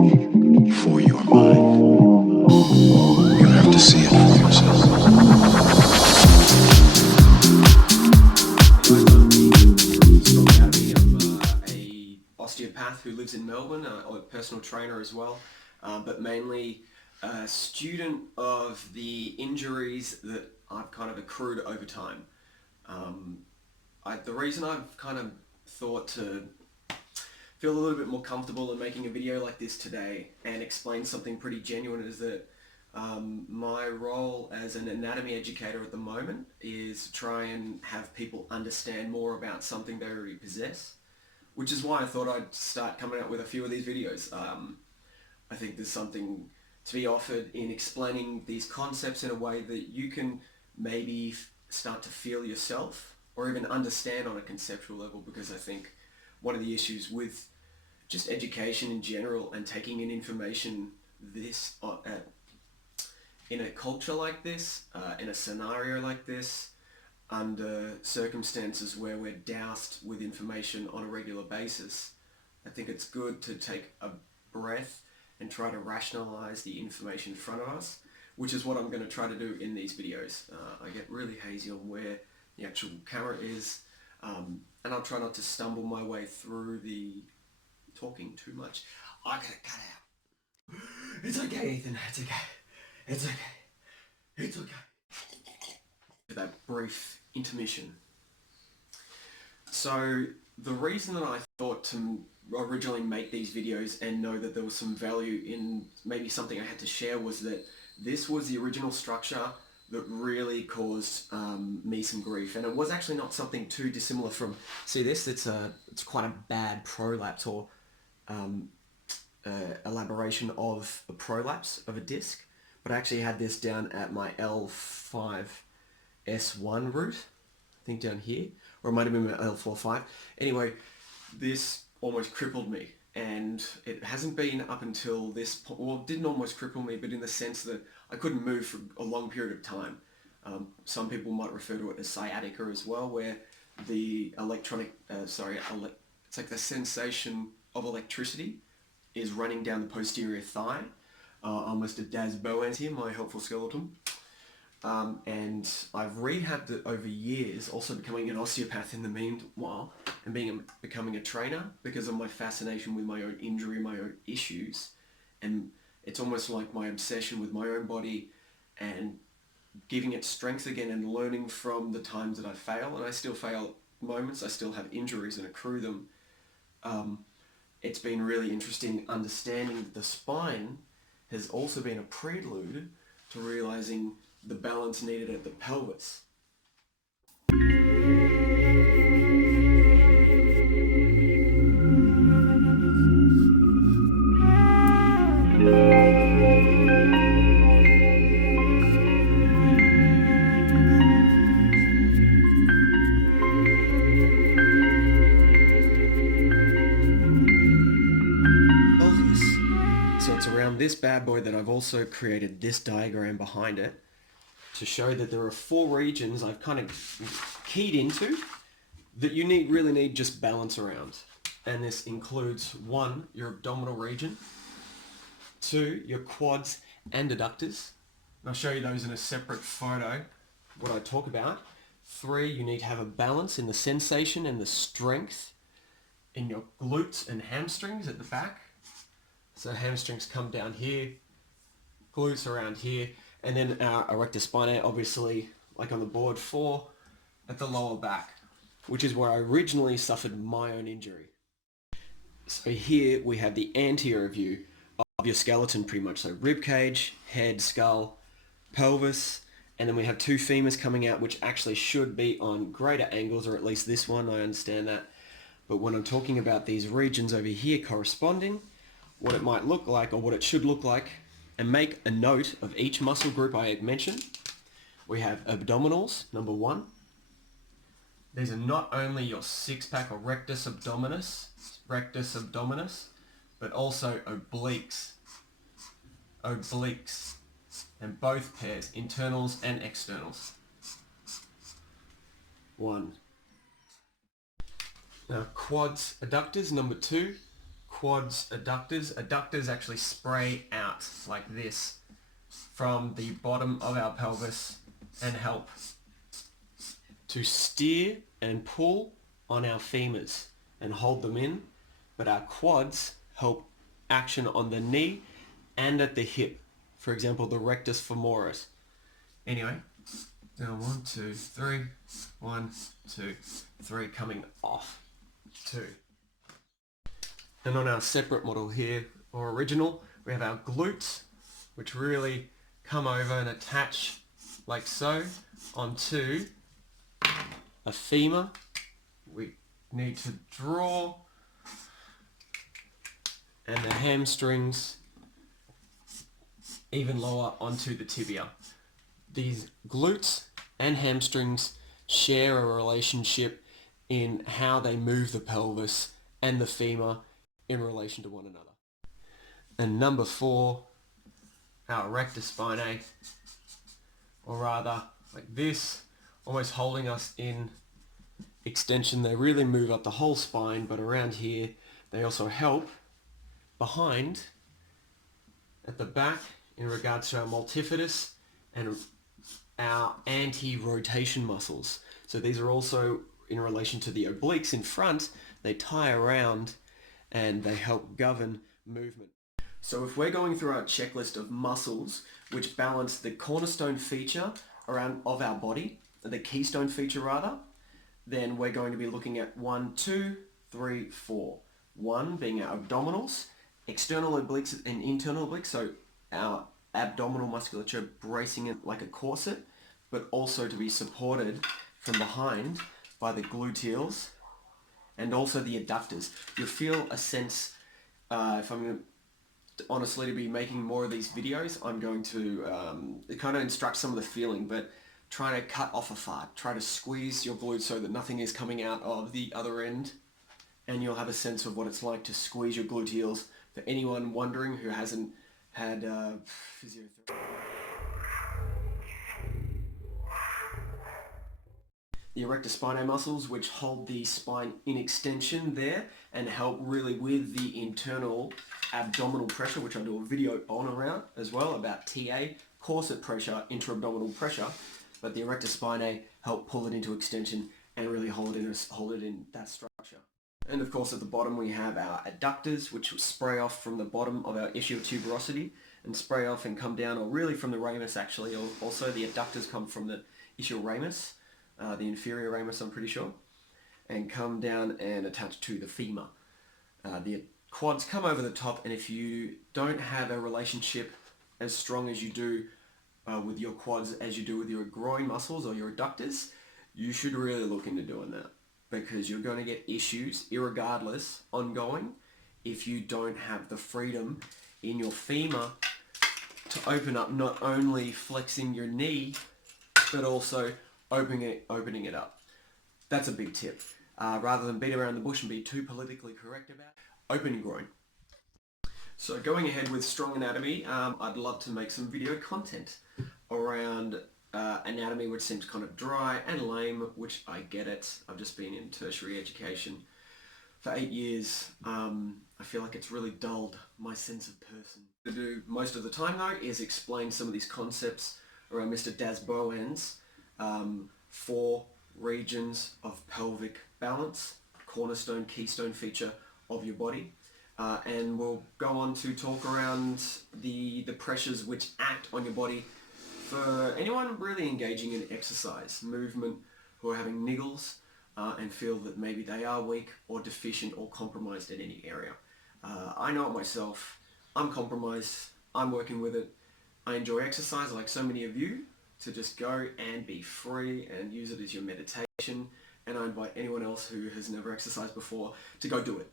for your mind. You have to see it for yourself. A osteopath who lives in Melbourne, or a personal trainer as well, but mainly a student of the injuries that I've kind of accrued over time. The reason I've kind of thought to feel a little bit more comfortable in making a video like this today and explain something pretty genuine is that my role as an anatomy educator at the moment is to try and have people understand more about something they already possess, which is why I thought I'd start coming out with a few of these videos. I think there's something to be offered in explaining these concepts in a way that you can maybe start to feel yourself or even understand on a conceptual level, because I think one of the issues with just education in general and taking in information this in a culture like this, in a scenario like this, under circumstances where we're doused with information on a regular basis, I think it's good to take a breath and try to rationalize the information in front of us, which is what I'm going to try to do in these videos. I get really hazy on where the actual camera is, and I'll try not to stumble my way through the talking too much. I gotta cut out. It's okay, Ethan. It's okay. It's okay. It's okay. That brief intermission. So the reason that I thought to originally make these videos and know that there was some value in maybe something I had to share was that this was the original structure that really caused me some grief, and it was actually not something too dissimilar from, see this, it's quite a bad prolapse, or elaboration of a prolapse of a disc, but I actually had this down at my L5S1 root, I think down here, or it might have been my L45. Anyway, this almost crippled me, and it hasn't been up until this point. Well, it didn't almost cripple me, but in the sense that I couldn't move for a long period of time. Some people might refer to it as sciatica as well, where the it's like the sensation of electricity is running down the posterior thigh, almost a Das Bowen's here, my helpful skeleton. And I've rehabbed it over years, also becoming an osteopath in the meanwhile, and becoming a trainer because of my fascination with my own injury, my own issues, and it's almost like my obsession with my own body and giving it strength again and learning from the times that I fail, and I still fail moments, I still have injuries and accrue them. It's been really interesting understanding that the spine has also been a prelude to realizing the balance needed at the pelvis. So it's around this bad boy that I've also created this diagram behind it to show that there are 4 regions I've kind of keyed into that you really need just balance around. And this includes 1, your abdominal region, 2, your quads and adductors. And I'll show you those in a separate photo, what I talk about. 3, you need to have a balance in the sensation and the strength in your glutes and hamstrings at the back. So hamstrings come down here, glutes around here, and then our Erector Spinae, obviously, like on the board, 4 at the lower back, which is where I originally suffered my own injury. So here we have the anterior view of your skeleton pretty much. So rib cage, head, skull, pelvis, and then we have 2 femurs coming out, which actually should be on greater angles, or at least this one, I understand that. But when I'm talking about these regions over here corresponding, what it might look like, or what it should look like, and make a note of each muscle group I had mentioned. We have abdominals, number 1. These are not only your 6-pack or rectus abdominis, but also obliques, and both pairs, internals and externals. 1. Now quads, adductors, number 2. quads adductors. Adductors actually spray out like this from the bottom of our pelvis and help to steer and pull on our femurs and hold them in, but our quads help action on the knee and at the hip. For example, the rectus femoris. Anyway, down 1, 2, 3, 1, 2, 3, coming off 2. And on our separate model here, or original, we have our glutes, which really come over and attach like so onto a femur. We need to draw, and the hamstrings even lower onto the tibia. These glutes and hamstrings share a relationship in how they move the pelvis and the femur in relation to one another. And number 4, our Rector Spinae, or rather like this, almost holding us in extension. They really move up the whole spine, but around here they also help behind at the back in regards to our multifidus and our anti-rotation muscles. So these are also in relation to the obliques in front. They tie around and they help govern movement. So if we're going through our checklist of muscles which balance the cornerstone feature of our body, the keystone feature rather, then we're going to be looking at 1, 2, 3, 4. 1 being our abdominals, external obliques and internal obliques, so our abdominal musculature bracing it like a corset, but also to be supported from behind by the gluteals and also the adductors. You'll feel a sense, if I'm going to honestly to be making more of these videos, I'm going to kind of instruct some of the feeling, but try to cut off a fart. Try to squeeze your glutes so that nothing is coming out of the other end, and you'll have a sense of what it's like to squeeze your gluteals. For anyone wondering who hasn't had physiotherapy. The Erector Spinae muscles, which hold the spine in extension there and help really with the internal abdominal pressure, which I do a video on around as well about TA, corset pressure, intra-abdominal pressure, but the Erector Spinae help pull it into extension and really hold it in that structure. And of course at the bottom we have our adductors, which will spray off from the bottom of our ischiotuberosity and spray off and come down, or really from the ramus actually. Also the adductors come from the ischioramus, the inferior ramus I'm pretty sure, and come down and attach to the femur. The quads come over the top, and if you don't have a relationship as strong as you do with your quads as you do with your groin muscles or your adductors, you should really look into doing that, because you're going to get issues irregardless ongoing if you don't have the freedom in your femur to open up, not only flexing your knee but also opening it up. That's a big tip. Rather than beat around the bush and be too politically correct about it, open your groin. So going ahead with strong anatomy, I'd love to make some video content around anatomy, which seems kind of dry and lame, which I get it. I've just been in tertiary education for 8 years. I feel like it's really dulled my sense of person. To do most of the time though is explain some of these concepts around Mr. Das Bowen's 4 regions of pelvic balance, cornerstone, keystone feature of your body. And we'll go on to talk around the pressures which act on your body for anyone really engaging in exercise, movement, who are having niggles and feel that maybe they are weak or deficient or compromised in any area. I know it myself. I'm compromised. I'm working with it. I enjoy exercise like so many of you, to just go and be free and use it as your meditation. And I invite anyone else who has never exercised before to go do it.